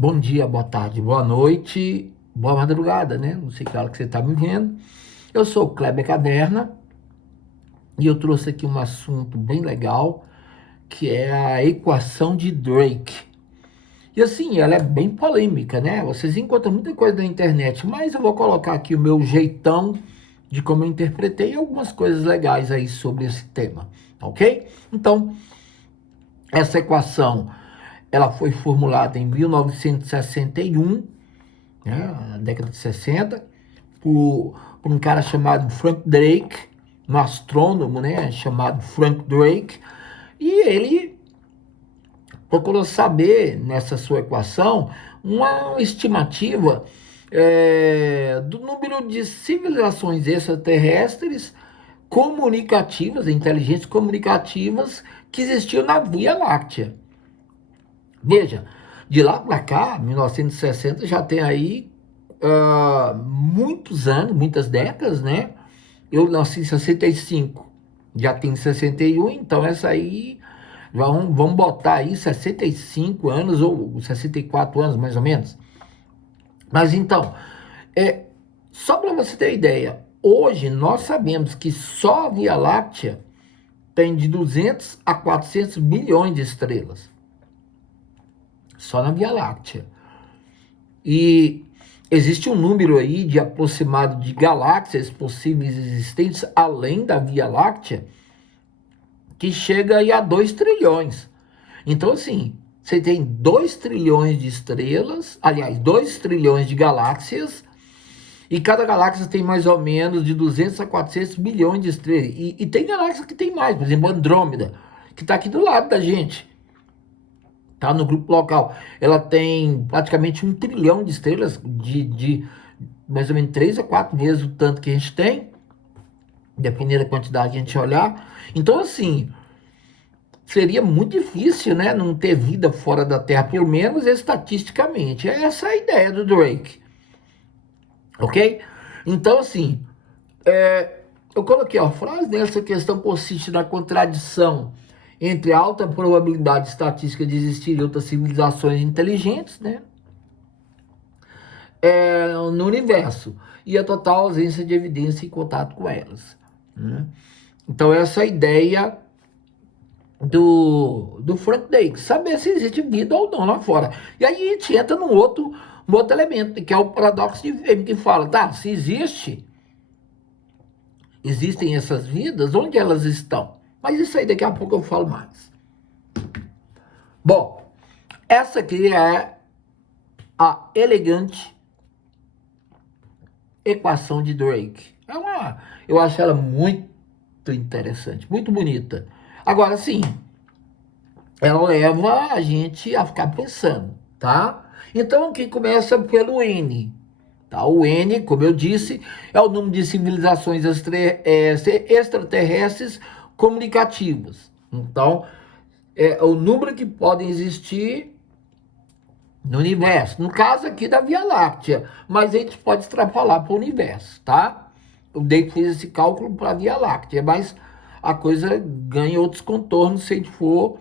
Bom dia, boa tarde, boa noite, boa madrugada, né? Não sei que hora que você está me vendo. Eu sou o Kleber Caverna e eu trouxe aqui um assunto bem legal, que é a equação de Drake. E assim, ela é bem polêmica, né? Vocês encontram muita coisa na internet, mas eu vou colocar aqui o meu jeitão de como eu interpretei algumas coisas legais aí sobre esse tema, ok? Então, essa equação, ela foi formulada em 1961, né, na década de 60, por um cara chamado Frank Drake, um astrônomo, né, chamado Frank Drake, e ele procurou saber, nessa sua equação, uma estimativa do número de civilizações extraterrestres comunicativas, inteligentes comunicativas, que existiam na Via Láctea. Veja, de lá para cá, 1960, já tem aí muitos anos, muitas décadas, né? Eu nasci em 65, já tenho 61, então essa aí, vamos botar aí 65 anos ou 64 anos, mais ou menos. Mas então, é, só para você ter ideia, hoje nós sabemos que só a Via Láctea tem de 200 a 400 bilhões de estrelas. Só na Via Láctea. E existe um número aí de aproximado de galáxias possíveis existentes além da Via Láctea que chega aí a 2 trilhões. Então, assim, você tem 2 trilhões de estrelas, aliás, 2 trilhões de galáxias, e cada galáxia tem mais ou menos de 200 a 400 bilhões de estrelas. E tem galáxias que tem mais, por exemplo, Andrômeda, que está aqui do lado da gente. Tá no grupo local. Ela tem praticamente 1 trilhão de estrelas, de mais ou menos 3 a 4 vezes o tanto que a gente tem, dependendo da quantidade que a gente olhar. Então, assim, seria muito difícil, né, não ter vida fora da Terra, pelo menos estatisticamente. Essa é a ideia do Drake, ok? Então, assim, eu coloquei a frase nessa questão consiste na contradição entre a alta probabilidade estatística de existir outras civilizações inteligentes, né, no universo, e a total ausência de evidência em contato com elas, né? Então, essa é a ideia do Frank Drake, saber se existe vida ou não lá fora. E aí a gente entra um outro elemento, que é o paradoxo de Fermi, que fala, tá, se existem essas vidas, onde elas estão? Mas isso aí daqui a pouco eu falo mais. Bom, essa aqui é a elegante equação de Drake. Eu acho ela muito interessante, muito bonita. Agora, sim, ela leva a gente a ficar pensando, tá? Então, aqui começa pelo N. Tá? O N, como eu disse, é o número de civilizações extraterrestres comunicativas. Então, é o número que podem existir no universo. No caso aqui da Via Láctea, mas a gente pode extrapolar para o universo, tá? Eu fiz esse cálculo para a Via Láctea, mas a coisa ganha outros contornos se a gente for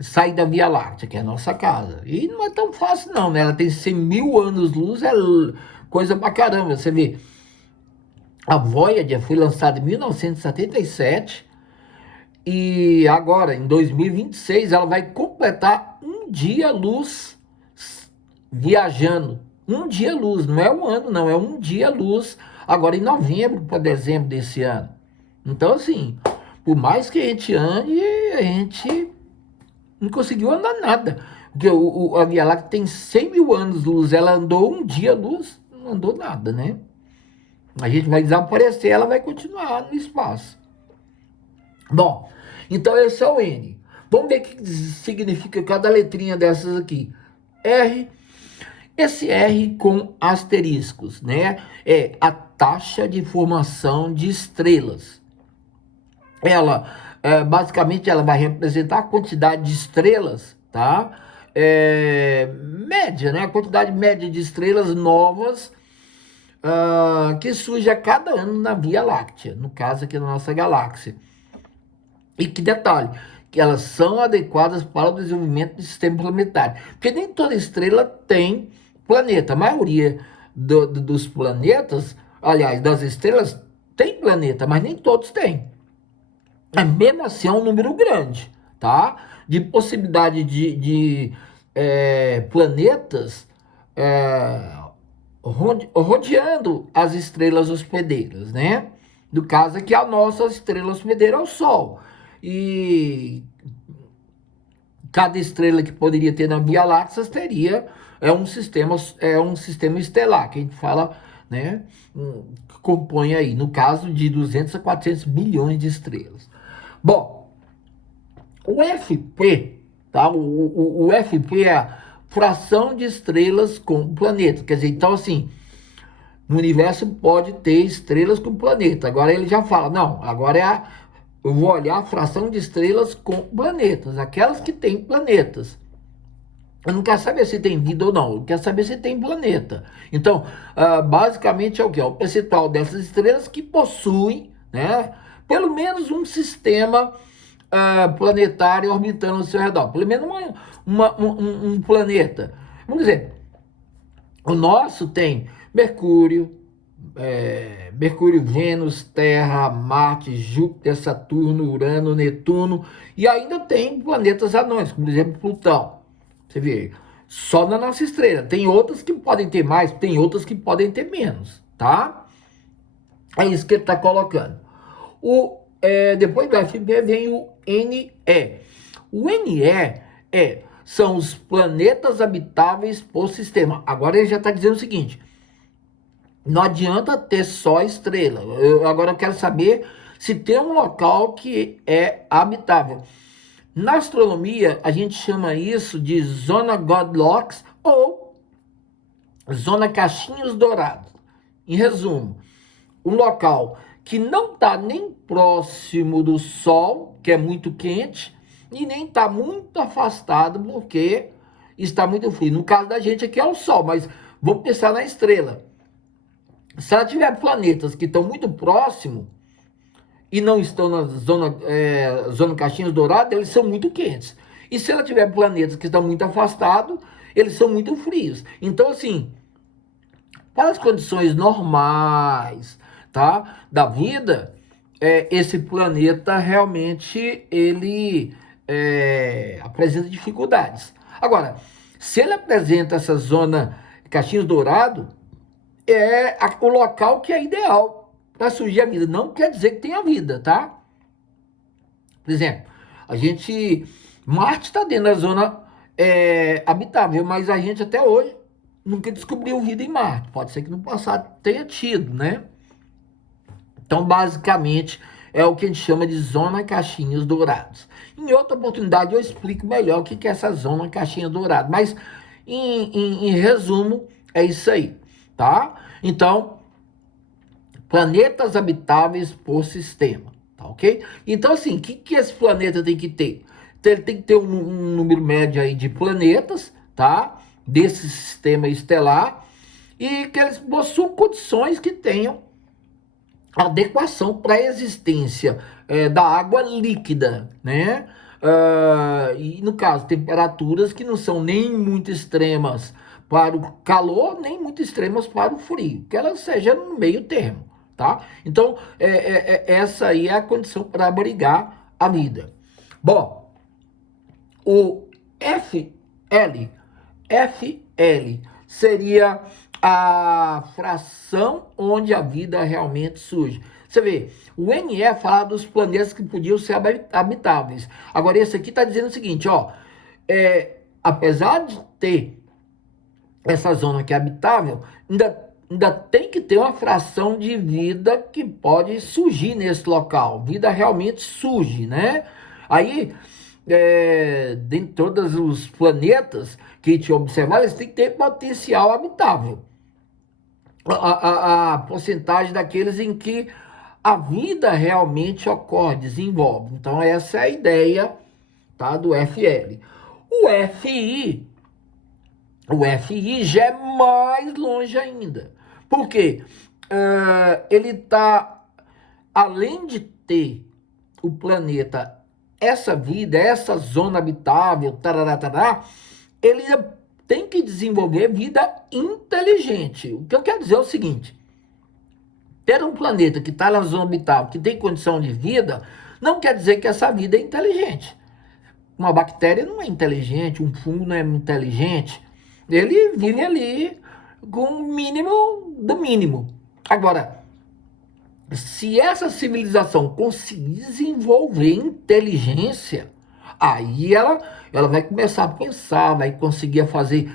sair da Via Láctea, que é a nossa casa. E não é tão fácil não, né? Ela tem 100 mil anos-luz, é coisa pra caramba. Você vê, a Voyager foi lançada em 1977 e agora, em 2026, ela vai completar um dia-luz viajando. Um dia-luz, não é um ano, não, é um dia-luz, agora em novembro para dezembro desse ano. Então, assim, por mais que a gente ande, a gente não conseguiu andar nada. Porque a Via Láctea tem 100 mil anos-luz, ela andou um dia-luz, não andou nada, né? A gente vai desaparecer, ela vai continuar no espaço. Bom, então esse é o N. Vamos ver o que significa cada letrinha dessas aqui. R, esse R com asteriscos, né? É a taxa de formação de estrelas. Ela, basicamente, ela vai representar a quantidade de estrelas, tá? Média, né? A quantidade média de estrelas novas que surge a cada ano na Via Láctea, no caso aqui da nossa galáxia. E que detalhe, que elas são adequadas para o desenvolvimento do sistema planetário. Porque nem toda estrela tem planeta. A maioria dos planetas, aliás, das estrelas, tem planeta, mas nem todos têm. Mesmo assim, é um número grande, tá? De possibilidade de planetas rodeando as estrelas hospedeiras, né? No caso aqui, a nossa estrela hospedeira é o Sol. E cada estrela que poderia ter na Via Láctea teria um sistema estelar, que a gente fala, né? Que compõe aí, no caso, de 200 a 400 bilhões de estrelas. Bom, o FP, tá? O FP é a fração de estrelas com planeta. Quer dizer, então assim, no universo pode ter estrelas com planeta. Agora ele já fala, não, agora eu vou olhar a fração de estrelas com planetas, aquelas que têm planetas. Eu não quero saber se tem vida ou não, eu quero saber se tem planeta. Então, basicamente é o que? É o percentual dessas estrelas que possuem, né, pelo menos um sistema planetário orbitando ao seu redor. Pelo menos um planeta. Vamos dizer, o nosso tem Mercúrio, Vênus, Terra, Marte, Júpiter, Saturno, Urano, Netuno, e ainda tem planetas anões, como por exemplo Plutão. Você vê, só na nossa estrela. Tem outras que podem ter mais, tem outras que podem ter menos, tá? É isso que ele está colocando. Depois do FP vem o NE. O NE são os planetas habitáveis por sistema. Agora ele já está dizendo o seguinte: não adianta ter só estrela. Agora eu quero saber se tem um local que é habitável. Na astronomia, a gente chama isso de zona Goldilocks ou zona Caixinhos Dourados. Em resumo, um local que não está nem próximo do Sol, que é muito quente, e nem está muito afastado, porque está muito frio. No caso da gente aqui é o Sol, mas vamos pensar na estrela. Se ela tiver planetas que estão muito próximos e não estão na zona Caixinhos Dourados, eles são muito quentes. E se ela tiver planetas que estão muito afastados, eles são muito frios. Então, assim, para as condições normais, tá, da vida, esse planeta realmente ele apresenta dificuldades. Agora, se ele apresenta essa zona Caixinhos Dourado, é o local que é ideal para surgir a vida. Não quer dizer que tenha vida, tá? Por exemplo, Marte está dentro da zona habitável, mas a gente até hoje nunca descobriu vida em Marte. Pode ser que no passado tenha tido, né? Então, basicamente, é o que a gente chama de zona Caixinhos Dourados. Em outra oportunidade eu explico melhor o que é essa zona Caixinha Dourada, mas em resumo é isso aí, tá? Então, planetas habitáveis por sistema, tá ok? Então, assim, o que esse planeta tem que ter? Ele tem que ter um número médio aí de planetas, tá? Desse sistema estelar, e que eles possuam condições que tenham adequação para a existência da água líquida, né? E no caso, temperaturas que não são nem muito extremas para o calor, nem muito extremas para o frio, que ela seja no meio termo, tá? Então, essa aí é a condição para abrigar a vida. Bom, o FL seria a fração onde a vida realmente surge. Você vê, o NE fala dos planetas que podiam ser habitáveis. Agora, esse aqui está dizendo o seguinte, ó, apesar de ter essa zona que é habitável, ainda tem que ter uma fração de vida que pode surgir nesse local. Vida realmente surge, né? Aí, de todos os planetas que te observar, eles têm que ter potencial habitável. A porcentagem daqueles em que a vida realmente ocorre, desenvolve. Então, essa é a ideia, tá, do FL. O FI já é mais longe ainda. Por quê? Ele está, além de ter o planeta essa vida, essa zona habitável, tarará, tarará, ele tem que desenvolver vida inteligente. O que eu quero dizer é o seguinte: ter um planeta que está na zona habitável, que tem condição de vida, não quer dizer que essa vida é inteligente. Uma bactéria não é inteligente, um fungo não é inteligente. Ele vive ali com o mínimo do mínimo. Agora, se essa civilização conseguir desenvolver inteligência, aí ela vai começar a pensar, vai conseguir fazer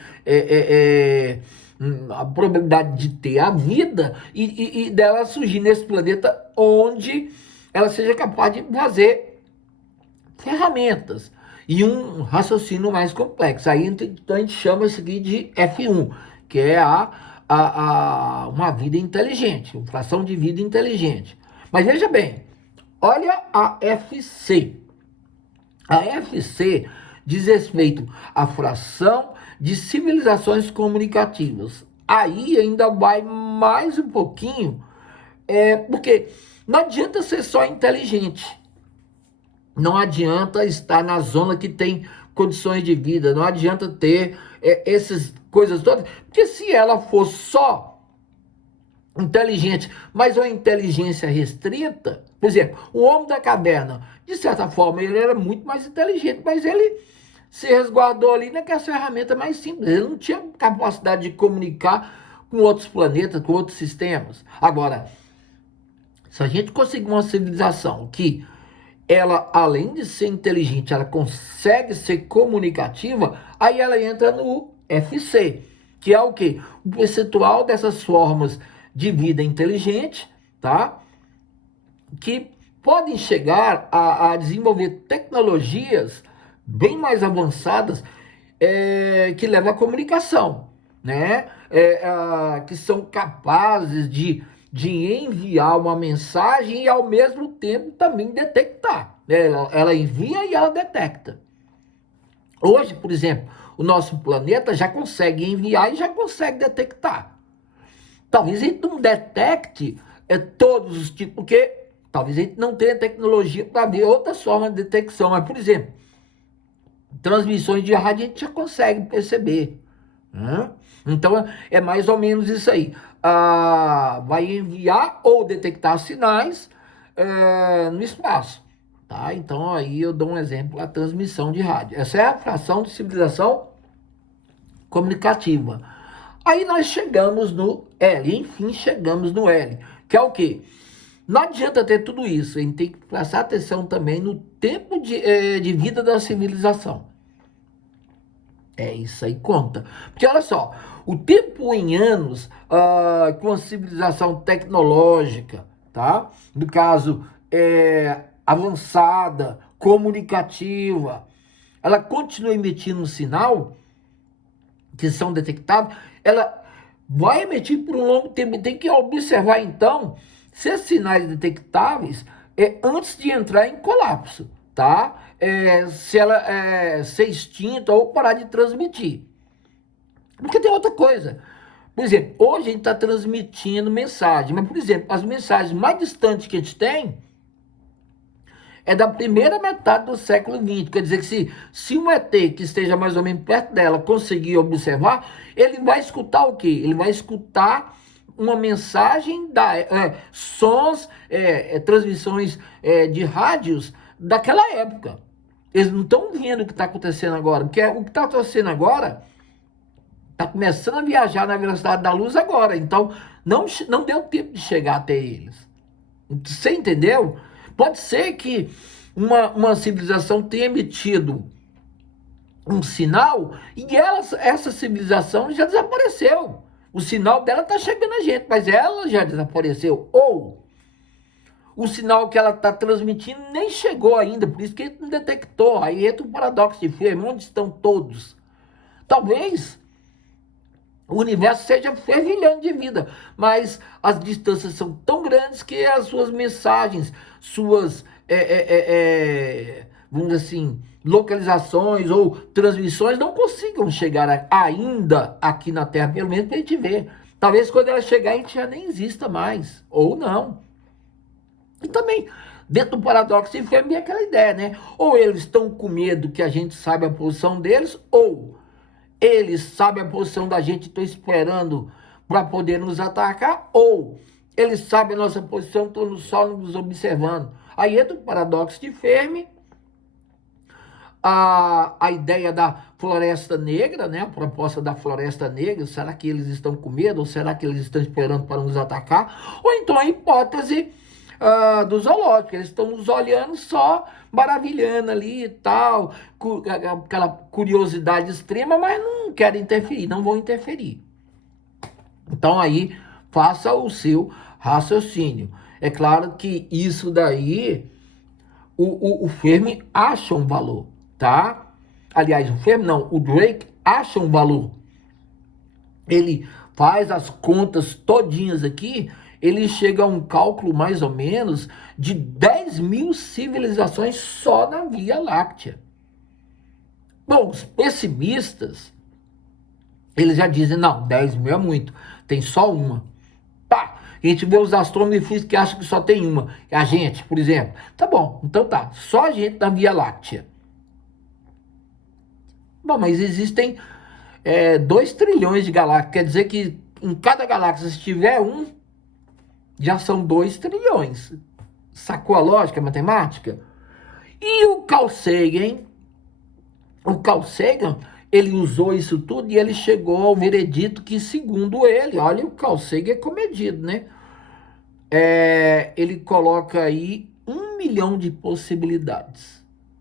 a probabilidade de ter a vida e dela surgir nesse planeta onde ela seja capaz de fazer ferramentas e um raciocínio mais complexo. Aí então a gente chama isso aqui de F1, que é uma vida inteligente, uma fração de vida inteligente. Mas veja bem, olha a FC. A FC diz respeito à fração de civilizações comunicativas. Aí ainda vai mais um pouquinho, porque não adianta ser só inteligente. Não adianta estar na zona que tem condições de vida, não adianta ter essas coisas todas, porque se ela for só inteligente, mas uma inteligência restrita, por exemplo, o homem da caverna, de certa forma, ele era muito mais inteligente, mas ele se resguardou ali naquela ferramenta mais simples, ele não tinha capacidade de comunicar com outros planetas, com outros sistemas. Agora, se a gente conseguir uma civilização que ela, além de ser inteligente, ela consegue ser comunicativa, aí ela entra no FC, que é o quê? O percentual dessas formas de vida inteligente, tá? Que podem chegar a desenvolver tecnologias bem mais avançadas que levam à comunicação, né? Que são capazes de enviar uma mensagem e, ao mesmo tempo, também detectar. Ela envia e ela detecta. Hoje, por exemplo, o nosso planeta já consegue enviar e já consegue detectar. Talvez a gente não detecte todos os tipos, porque talvez a gente não tenha tecnologia para ver outras formas de detecção. Mas, por exemplo, transmissões de rádio a gente já consegue perceber. Né? Então, é mais ou menos isso aí. Vai enviar ou detectar sinais no espaço. Tá? Então, aí eu dou um exemplo, a transmissão de rádio. Essa é a fração de civilização comunicativa. Aí nós chegamos no L, enfim, chegamos no L, que é o quê? Não adianta ter tudo isso, a gente tem que prestar atenção também no tempo de vida da civilização. Isso aí conta. Porque olha só, o tempo em anos com a civilização tecnológica, tá? No caso, avançada, comunicativa, ela continua emitindo um sinal que são detectáveis, ela vai emitir por um longo tempo. Tem que observar, então, se esses sinais detectáveis antes de entrar em colapso, tá? Se ela ser extinta ou parar de transmitir. Porque tem outra coisa. Por exemplo, hoje a gente está transmitindo mensagem, mas, por exemplo, as mensagens mais distantes que a gente tem é da primeira metade do século XX. Quer dizer que se um ET que esteja mais ou menos perto dela conseguir observar, ele vai escutar o quê? Ele vai escutar uma mensagem, sons, transmissões de rádios daquela época. Eles não estão vendo o que está acontecendo agora, porque o que está acontecendo agora está começando a viajar na velocidade da luz agora. Então, não deu tempo de chegar até eles. Você entendeu? Pode ser que uma civilização tenha emitido um sinal e essa civilização já desapareceu. O sinal dela está chegando a gente, mas ela já desapareceu. Ou o sinal que ela está transmitindo nem chegou ainda, por isso que a gente não detectou. Aí entra o paradoxo de Fermi, onde estão todos? Talvez o universo seja fervilhando de vida, mas as distâncias são tão grandes que as suas mensagens, suas, vamos dizer assim, localizações ou transmissões não consigam chegar ainda aqui na Terra, pelo menos para a gente ver. Talvez quando ela chegar a gente já nem exista mais, ou não. E também Dentro do paradoxo de Fermi é aquela ideia, né? Ou eles estão com medo que a gente saiba a posição deles, ou eles sabem a posição da gente e estão esperando para poder nos atacar, ou eles sabem a nossa posição, estão só nos observando. Aí entra o paradoxo de Fermi, a ideia da floresta negra, né? A proposta da floresta negra, será que eles estão com medo ou será que eles estão esperando para nos atacar? Ou então a hipótese do zoológico, eles estão nos olhando só, maravilhando ali e tal, aquela curiosidade extrema, mas não querem interferir, não vão interferir. Então aí, faça o seu raciocínio. É claro que isso daí, o Fermi acha um valor, tá? Aliás, o Fermi não, o Drake acha um valor. Ele faz as contas todinhas aqui, ele chega a um cálculo mais ou menos de 10 mil civilizações só na Via Láctea. Bom, os pessimistas, eles já dizem, não, 10 mil é muito, tem só uma. Pá, a gente vê os astrônomos e físicos que acham que só tem uma. A gente, por exemplo. Tá bom, então tá, só a gente na Via Láctea. Bom, mas existem 2 trilhões de galáxias, quer dizer que em cada galáxia, se tiver um, já são 2 trilhões. Sacou a lógica, a matemática? E o Carl Sagan, ele usou isso tudo e ele chegou ao veredito que, segundo ele, olha, o Carl Sagan é comedido, né? Ele coloca aí 1 milhão de possibilidades.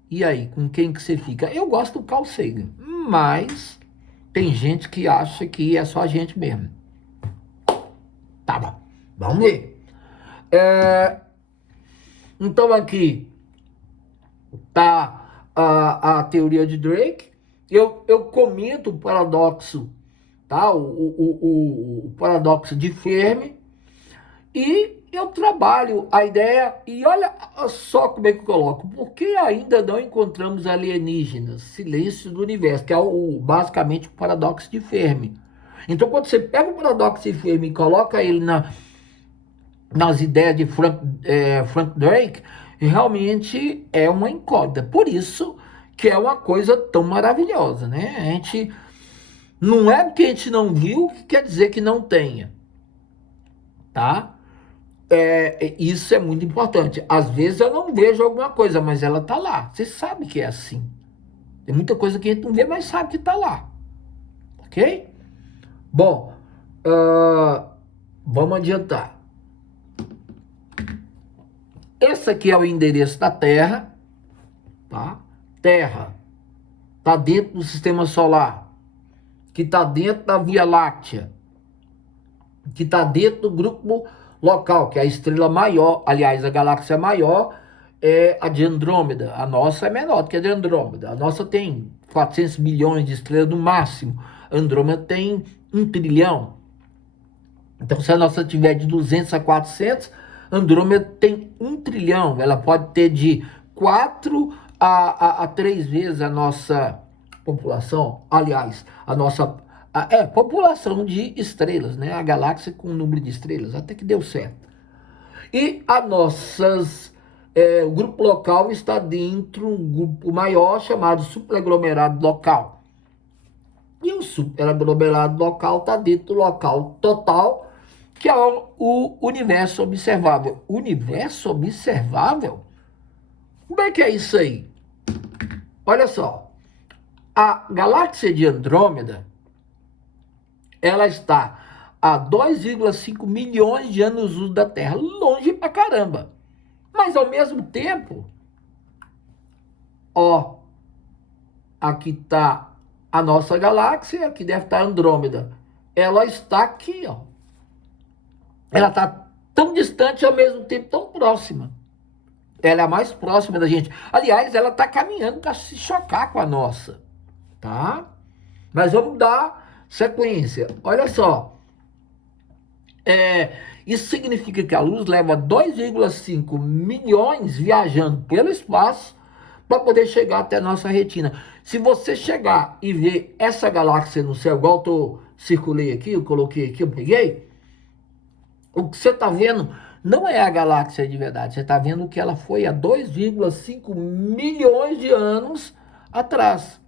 E aí, com quem que você fica? Eu gosto do Carl Sagan, mas tem gente que acha que é só a gente mesmo. Tá bom, vamos ver. Então aqui tá a teoria de Drake. Eu comento o paradoxo, tá? O paradoxo de Fermi. E eu trabalho a ideia, e olha só como é que eu coloco. Por que ainda não encontramos alienígenas? Silêncio do universo, que é basicamente o paradoxo de Fermi. Então, quando você pega o paradoxo de Fermi e coloca ele nas ideias de Frank Drake, realmente é uma incógnita. Por isso que é uma coisa tão maravilhosa, né? A gente, não é porque a gente não viu que quer dizer que não tenha, tá? Isso é muito importante. Às vezes eu não vejo alguma coisa, mas ela tá lá. Você sabe que é assim. Tem muita coisa que a gente não vê, mas sabe que tá lá. Ok? Bom, vamos adiantar. Esse aqui é o endereço da Terra, tá? Terra tá dentro do Sistema Solar, que tá dentro da Via Láctea, que tá dentro do grupo local, que é a estrela maior, aliás, a galáxia maior é a de Andrômeda. A nossa é menor do que a de Andrômeda. A nossa tem 400 milhões de estrelas no máximo. A Andrômeda tem 1 trilhão. Então, se a nossa tiver de 200 a 400, Andrômeda tem 1 trilhão. Ela pode ter de 4 a 3 vezes a nossa população. Aliás, a nossa população de estrelas, né? A galáxia com o número de estrelas, até que deu certo. E o grupo local está dentro de um grupo maior chamado superaglomerado local. E o superaglomerado local está dentro do local total, que é o universo observável. Universo observável? Como é que é isso aí? Olha só, a galáxia de Andrômeda, ela está a 2,5 milhões de anos-luz da Terra, longe pra caramba. Mas ao mesmo tempo, aqui está a nossa galáxia, aqui deve estar Andrômeda. Ela está aqui, Ela está tão distante e ao mesmo tempo tão próxima. Ela é a mais próxima da gente. Aliás, ela está caminhando para se chocar com a nossa, tá? Mas vamos dar sequência. Olha só. Isso significa que a luz leva 2,5 milhões viajando pelo espaço para poder chegar até a nossa retina. Se você chegar e ver essa galáxia no céu, igual eu circulei aqui, eu coloquei aqui, eu peguei, o que você está vendo não é a galáxia de verdade. Você está vendo que ela foi há 2,5 milhões de anos atrás.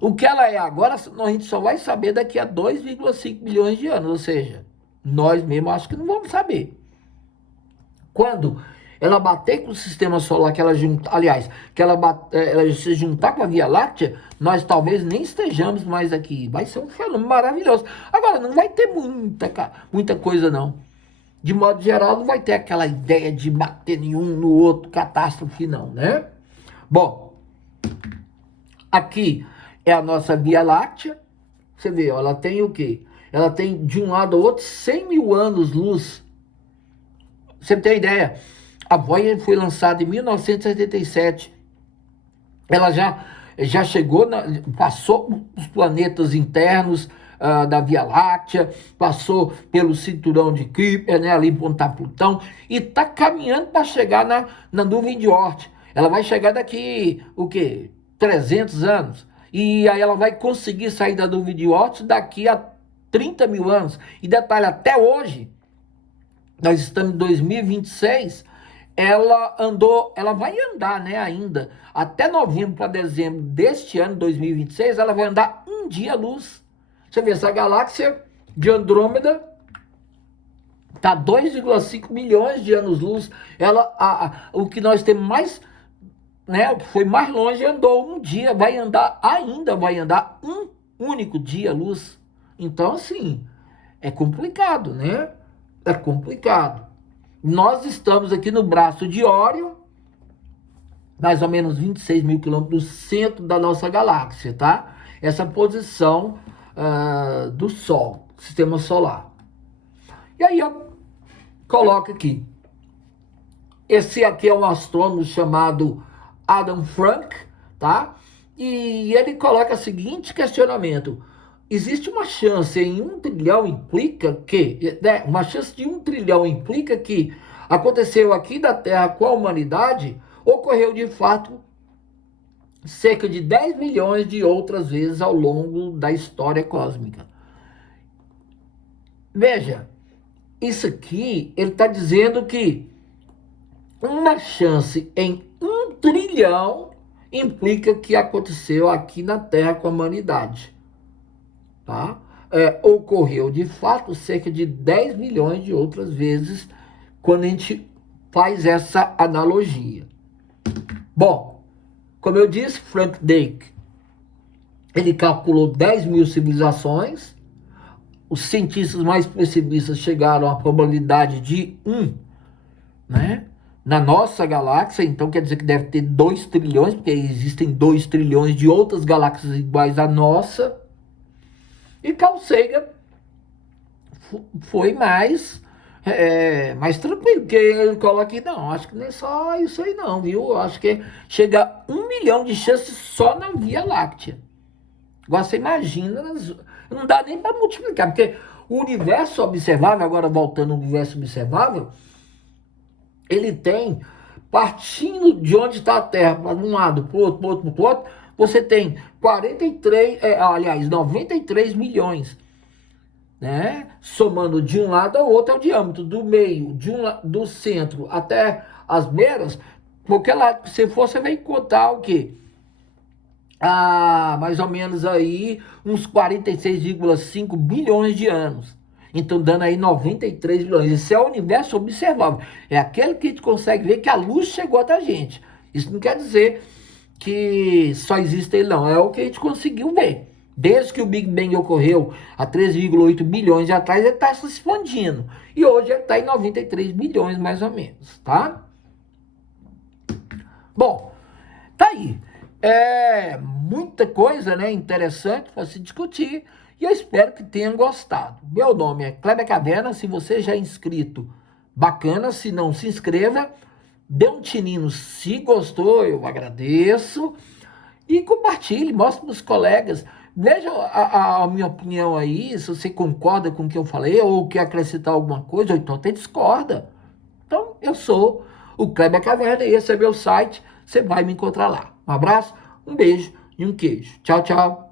O que ela é agora, a gente só vai saber daqui a 2,5 milhões de anos. Ou seja, nós mesmos acho que não vamos saber. Quando ela bater com o sistema solar, que ela juntar, aliás, que ela se juntar com a Via Láctea, nós talvez nem estejamos mais aqui. Vai ser um fenômeno maravilhoso. Agora, não vai ter muita coisa, não. De modo geral, não vai ter aquela ideia de bater nenhum no outro, catástrofe, não, né? Bom, aqui é a nossa Via Láctea. Você vê, ó, ela tem o quê? Ela tem, de um lado ao outro, 100 mil anos-luz. Você tem ideia? A Voyager foi lançada em 1977. Ela já chegou, passou os planetas internos da Via Láctea, passou pelo cinturão de Kuiper, né, ali onde está Plutão, e está caminhando para chegar na nuvem de Oort. Ela vai chegar daqui, o quê? 300 anos. E aí ela vai conseguir sair da nuvem de Oort daqui a 30 mil anos. E detalhe, até hoje, nós estamos em 2026, ela vai andar, né, ainda, até novembro para dezembro deste ano, 2026, ela vai andar um dia-luz. Você vê, essa galáxia de Andrômeda está 2,5 milhões de anos-luz. O que nós temos mais, né, foi mais longe, andou um dia, vai andar um único dia-luz. Então, assim, é complicado, né? É complicado. Nós estamos aqui no braço de Órion, mais ou menos 26 mil quilômetros do centro da nossa galáxia, tá? Essa posição do Sol, sistema solar. E aí eu coloco aqui. Esse aqui é um astrônomo chamado Adam Frank, tá? E ele coloca o seguinte questionamento: existe uma chance em 1 trilhão implica que, né, uma chance de 1 trilhão implica que aconteceu aqui da Terra com a humanidade, ocorreu de fato cerca de 10 milhões de outras vezes ao longo da história cósmica. Veja, isso aqui, ele está dizendo que uma chance em 1 trilhão implica que aconteceu aqui na Terra com a humanidade. Tá? Ocorreu de fato cerca de 10 milhões de outras vezes quando a gente faz essa analogia. Bom, como eu disse, Frank Drake, ele calculou 10 mil civilizações. Os cientistas mais pessimistas chegaram à probabilidade de 1, né, na nossa galáxia. Então quer dizer que deve ter 2 trilhões, porque existem 2 trilhões de outras galáxias iguais à nossa. E Carl Sagan foi mais tranquilo, porque ele coloca aqui, não, acho que não é só isso aí não, viu? Acho que chega a 1 milhão de chances só na Via Láctea. Agora você imagina, não dá nem para multiplicar, porque o universo observável, agora voltando ao universo observável, ele tem, partindo de onde está a Terra, para um lado, para o outro, para o outro, para o outro, você tem 93 milhões, né? Somando de um lado ao outro é o diâmetro, do meio, do centro até as beiras, porque lá, se for, você vai contar o quê? Mais ou menos aí uns 46,5 bilhões de anos. Então, dando aí 93 bilhões. Esse é o universo observável. É aquele que a gente consegue ver que a luz chegou até a gente. Isso não quer dizer que só existe ele, não. É o que a gente conseguiu ver. Desde que o Big Bang ocorreu há 3,8 bilhões de atrás, ele está se expandindo. E hoje ele está em 93 bilhões, mais ou menos, tá? Bom, tá aí. Muita coisa, né, interessante para se discutir. E eu espero que tenham gostado. Meu nome é Kleber Caverna. Se você já é inscrito, bacana. Se não, se inscreva. Dê um tininho se gostou, eu agradeço. E compartilhe, mostre para os colegas. Veja a minha opinião aí, se você concorda com o que eu falei, ou quer acrescentar alguma coisa, ou então até discorda. Então, eu sou o Kleber Caverna e esse é meu site. Você vai me encontrar lá. Um abraço, um beijo e um queijo. Tchau, tchau.